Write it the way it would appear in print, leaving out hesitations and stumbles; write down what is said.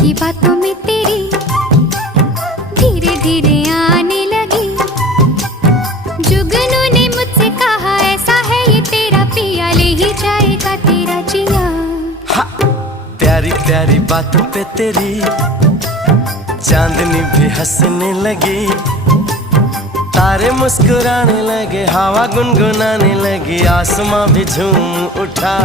की बातों में तेरी धीरे धीरे आने लगी। जुगनू ने मुझसे कहा ऐसा है ये तेरा पिया, ले ही जाएगा तेरा जिया। प्यारी प्यारी बातों पे तेरी चांदनी भी हंसने लगी, तारे मुस्कुराने लगे, हवा गुनगुनाने लगी, आसमां भी झूम उठा।